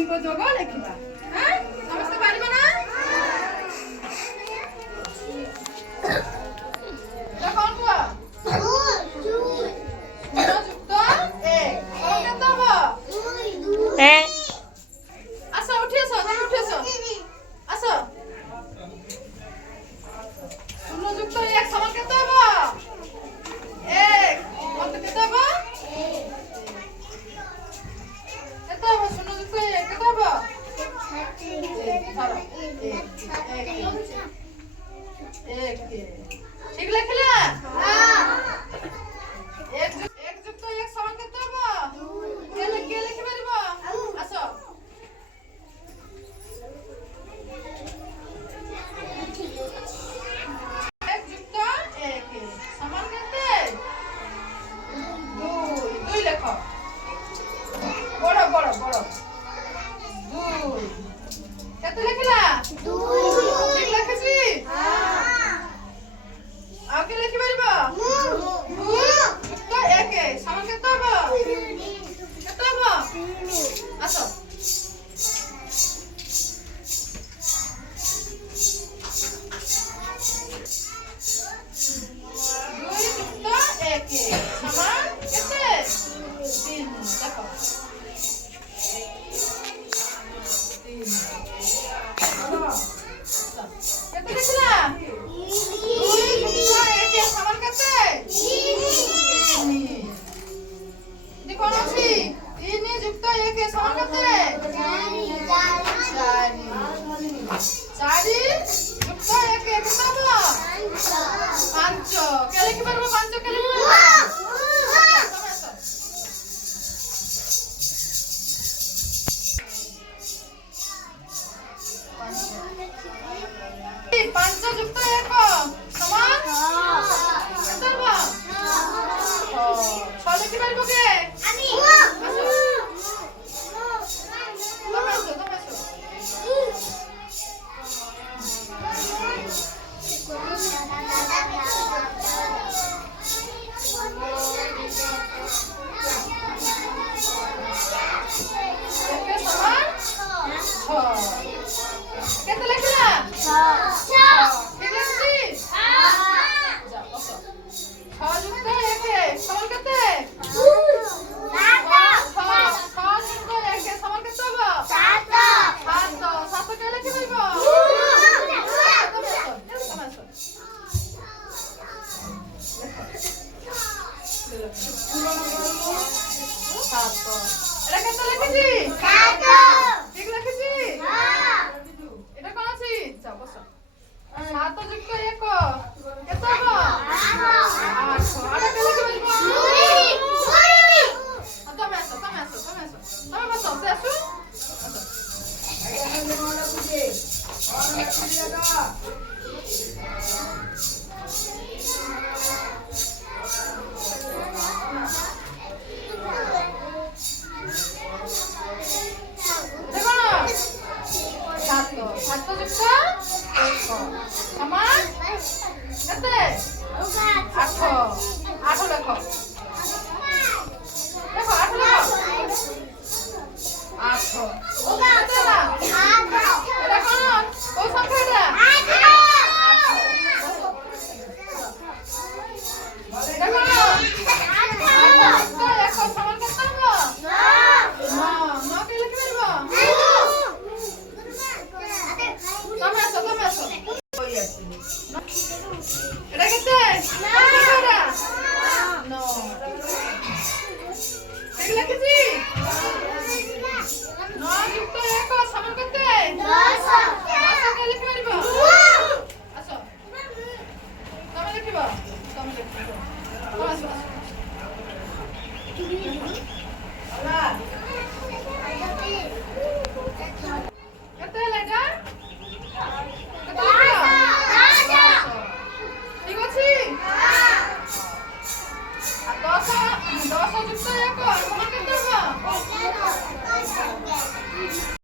ଗୁଣିକ ଯୋଗ ଲେଖିବା। ସମସ୍ତେ ପାରିବ ନା? କଣ କୁହ? ଯୁକ୍ତ କେତେ ହବ? ଆସ ଉଠି ଆସ, ତମେ ଉଠି ଆସ। ଆସ। ଶୂନ ଯୁକ୍ତ 1 ସମାନ କେତେ ହବ? 1 ମତେ କେତେ ହବ? କେତେ ହବ? ଶୂନ ଯୁକ୍ତ 1 କେତେ ହବ? ঠিক লেখিলা? এক যুক্ত 1 সমান কেতে হব? কে লিখি পারিব? আস। 1 যুক্ত 1 সমান কেতে? 2 2 লেখ। বড় বড় বড় 2 কেতে লেখিলা? 2 ঠিক লেখিছি? ଆଉ କେ ଲେଖି ପାରିବ? 2 ଯୁକ୍ତ 1 ସମାନ କେତେ ହବ? କେତେ ହବ? ଆସ। 2 ଯୁକ୍ତ 1 ସମାନ କେତେ? 3 ଦେଖ। 3 କେତେ ଲେଖିଲା? 2 ଯୁକ୍ତ 1 ସମାନ କେତେ? 3 କଣ ଅଛି? 3 ଯୁକ୍ତ 1 ସମାନ କେତେ? 4 ଯୁକ୍ତ 1 କେତେ ହବ? 5 କେ ଲେଖି ପାରିବ? 5 କେ ଲେଖି ପାରିବ? 5 ଯୁକ୍ତ 1 ସମାନ କେତେ ହବ? 6 ଲେଖି ପାରିବ କେ? କେତେ ଲେଖିଲା? 6 ଠିକ ଅଛି? 6 ଯୁକ୍ତ 1 ସମାନ କେତେ? 6 ଯୁକ୍ତ 1 ସମାନ କେତେ ହବ? 7 କେ ଲେଖି ପାରିବ? 7 এটা কেতে লেখিছি? 7 ঠিক লেখিছি? এটা কোন আছে? যাও বস। 7 যুক্ত 1 কেতে হব? 8 এটা কে লেখি পারিব? তুমি আসো তুমি বসো সে আসু।